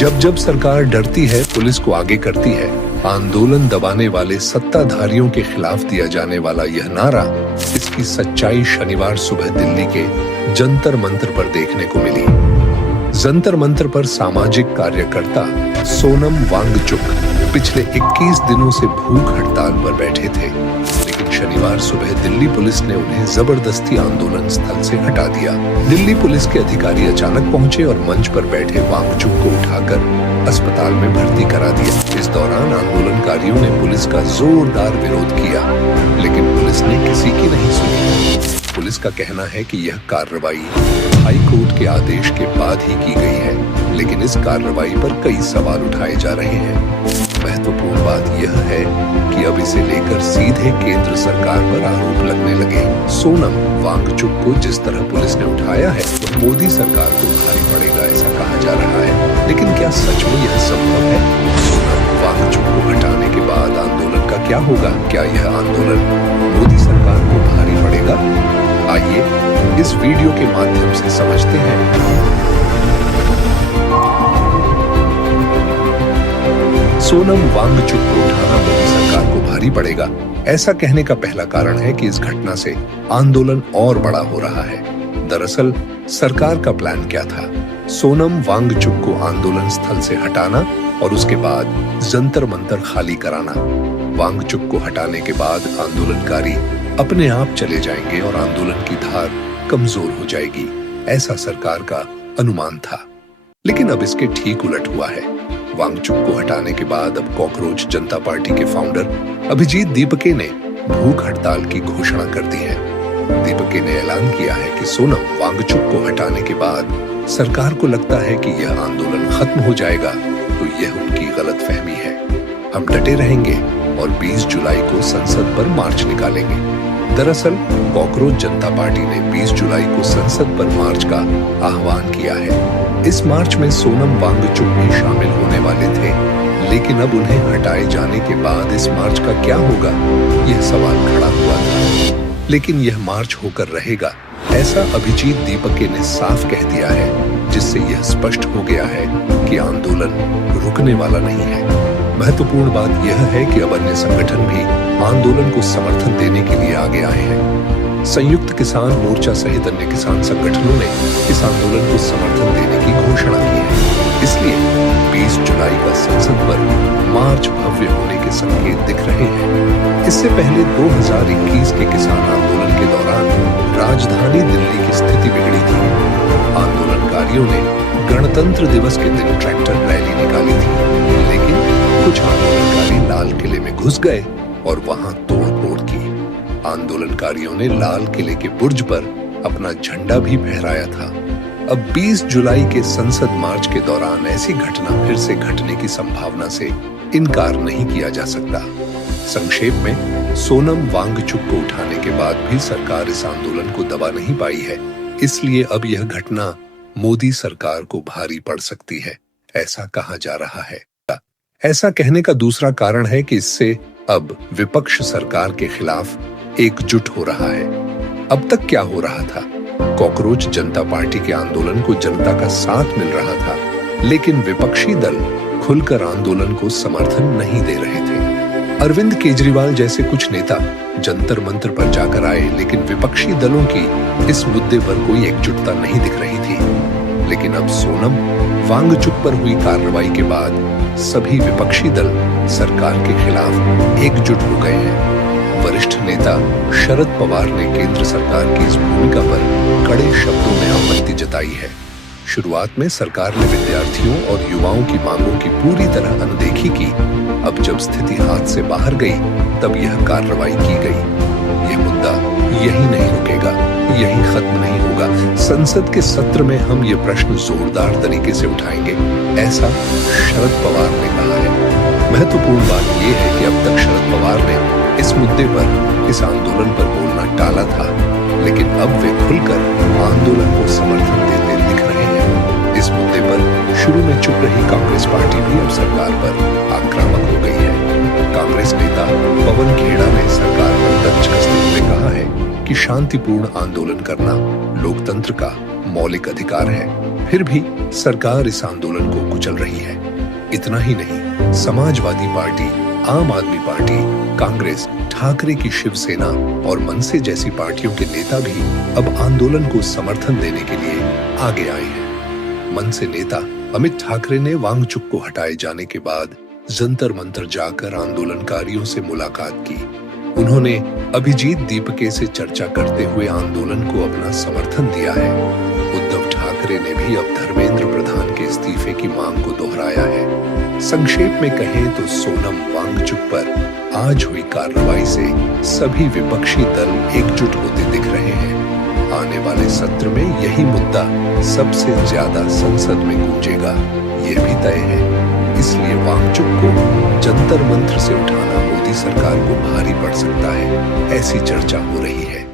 जब जब सरकार डरती है, पुलिस को आगे करती है। आंदोलन दबाने वाले सत्ताधारियों के खिलाफ दिया जाने वाला यह नारा, इसकी सच्चाई शनिवार सुबह दिल्ली के जंतर मंतर पर देखने को मिली। जंतर मंतर पर सामाजिक कार्यकर्ता सोनम वांगचुक पिछले 21 दिनों से भूख हड़ताल पर बैठे थे, लेकिन शनिवार सुबह दिल्ली पुलिस ने उन्हें जबरदस्ती आंदोलन स्थल से हटा दिया। दिल्ली पुलिस के अधिकारी अचानक पहुंचे और मंच पर बैठे वांगचुक को उठाकर अस्पताल में भर्ती करा दिया। इस दौरान आंदोलनकारियों ने पुलिस का जोरदार विरोध किया, लेकिन पुलिस ने किसी की नहीं सुनी। पुलिस का कहना है कि यह कार्रवाई हाई कोर्ट के आदेश के बाद ही की गई है, लेकिन इस कार्रवाई पर कई सवाल उठाए जा रहे हैं। महत्वपूर्ण बात यह है कि अब इसे लेकर सीधे केंद्र सरकार पर आरोप लगने लगे। सोनम वांगचुक को जिस तरह पुलिस ने उठाया है, वो मोदी सरकार को भारी पड़ेगा, ऐसा कहा जा रहा है। लेकिन क्या सच में यह संभव है? सोनम वांगचुक को हटाने के बाद आंदोलन का क्या होगा? क्या यह आंदोलन मोदी सरकार को भारी पड़ेगा? आइए इस वीडियो के माध्यम से समझते हैं। सोनम वांगचुक को उठाना मोदी सरकार को भारी पड़ेगा, ऐसा कहने का पहला कारण है कि इस घटना से आंदोलन और बड़ा हो रहा है। दरअसल सरकार का प्लान क्या था? सोनम वांगचुक को आंदोलन स्थल से हटाना और उसके बाद जंतर मंतर खाली कराना। वांगचुक को हटाने के बाद आंदोलनकारी अपने आप चले जाएंगे और आंदोलन की धार कमजोर हो जाएगी, ऐसा सरकार का अनुमान था। लेकिन अब इसके ठीक उलट हुआ है। वांगचुक को हटाने के बाद अब कॉकरोच जनता पार्टी के फाउंडर अभिजीत दीपके ने भूख हड़ताल की घोषणा कर दी है। दीपके ने ऐलान किया है कि सोनम वांगचुक को हटाने के बाद सरकार को लगता है कि यह आंदोलन खत्म हो जाएगा, तो यह उनकी गलतफहमी है। हम डटे रहेंगे और 20 जुलाई को संसद पर मार्च निकालेंगे। दरअसल कॉकरोच जनता पार्टी ने 20 जुलाई को संसद पर मार्च का आह्वान किया है। इस मार्च में सोनम वांगचुक भी शामिल होने वाले थे, लेकिन अब उन्हें हटाए जाने के बाद इस मार्च का क्या होगा, यह सवाल खड़ा हुआ था। लेकिन यह मार्च होकर रहेगा, ऐसा अभिजीत दीपके ने साफ कह दिया है, जिससे यह स्पष्ट हो गया है कि आंदोलन रुकने वाला नहीं है। महत्वपूर्ण बात यह है कि अब अन्य संगठन भी आंदोलन को समर्थन देने के लिए आगे आए हैं। संयुक्त किसान मोर्चा सहित अन्य किसान संगठनों ने इस आंदोलन को समर्थन देने की घोषणा की है। इसलिए 20 जुलाई का संसद पर मार्च भव्य होने के संकेत दिख रहे हैं। इससे पहले 2021 के किसान आंदोलन के दौरान राजधानी दिल्ली की स्थिति बिगड़ी थी। आंदोलनकारियों ने गणतंत्र दिवस के दिन ट्रैक्टर रैली निकाली थी, लेकिन कुछ आंदोलनकारी लाल किले में घुस गए और वहां तोड़फोड़ की। आंदोलनकारियों ने लाल किले के बुर्ज पर अपना झंडा भी फहराया था। अब 20 जुलाई के संसद मार्च के दौरान ऐसी घटना फिर से घटने की संभावना से इनकार नहीं किया जा सकता। संक्षेप में, सोनम वांगचुक को उठाने के बाद भी सरकार इस आंदोलन को दबा नहीं पाई है, इसलिए अब यह घटना मोदी सरकार को भारी पड़ सकती है, ऐसा कहा जा रहा है। ऐसा कहने का दूसरा कारण है कि इससे अब विपक्ष सरकार के खिलाफ एकजुट हो रहा है। अब तक क्या हो रहा था? कॉकरोच जनता पार्टी के आंदोलन को जनता का साथ मिल रहा था, लेकिन विपक्षी दल खुलकर आंदोलन को समर्थन नहीं दे रहे थे। अरविंद केजरीवाल जैसे कुछ नेता जंतर मंतर पर जाकर आए, लेकिन विपक्षी दलों की इस मुद्दे पर कोई एकजुटता नहीं दिख रही थी। लेकिन अब सोनम वांगचुक पर हुई कार्रवाई के बाद सभी विपक्षी दल सरकार के खिलाफ एकजुट हो गए हैं। वरिष्ठ नेता शरद पवार ने केंद्र सरकार की इस भूमिका पर कड़े शब्दों में आपत्ति जताई है। शुरुआत में सरकार ने विद्यार्थियों और युवाओं की मांगों की पूरी तरह अनदेखी की। अब जब स्थिति हाथ से बाहर गई, तब यह कार्रवाई की गई। यह मुद्दा यही नहीं रुकेगा, यही खत्म नहीं होगा। संसद के सत्र में हम ये प्रश्न जोरदार तरीके से उठाएंगे, ऐसा शरद पवार ने कहा है। महत्वपूर्ण बात यह है कि अब तक शरद पवार ने इस मुद्दे पर, इस आंदोलन पर बोलना टाला था, लेकिन अब वे खुलकर आंदोलन को समर्थन देते दिख रहे हैं। इस मुद्दे पर शुरू में चुप रही कांग्रेस पार्टी भी अब सरकार पर आक्रामक हो गई है। कांग्रेस नेता पवन खेड़ा ने सरकार पर तंज कसते हुए कहा है कि शांतिपूर्ण आंदोलन करना लोकतंत्र का मौलिक अधिकार है। फिर भी सरकार इस आंदोलन को कुचल रही है। इतना ही नहीं, समाजवादी पार्टी, आम आदमी पार्टी, कांग्रेस, ठाकरे की शिवसेना और मनसे जैसी पार्टियों के नेता भी अब आंदोलन को समर्थन देने के लिए आगे आए हैं। मनसे नेता अमित ठाकरे ने वांगचुक को हटाए जाने के बाद जंतर मंतर जाकर आंदोलनकारियों से मुलाकात की। उन्होंने अभिजीत दीपके से चर्चा करते हुए आंदोलन को अपना समर्थन दिया है। उद्धव ठाकरे ने भी अब धर्मेंद्र प्रधान के इस्तीफे की मांग को दोहराया है। संक्षेप में कहें तो सोनम वांगचुक पर आज हुई कार्रवाई से सभी विपक्षी दल एकजुट होते दिख रहे हैं। आने वाले सत्र में यही मुद्दा सबसे ज्यादा संसद में गूंजेगा, यह भी तय है। इसलिए वांगचुक को जंतर मंत्र से उठाना मोदी सरकार को भारी पड़ सकता है, ऐसी चर्चा हो रही है।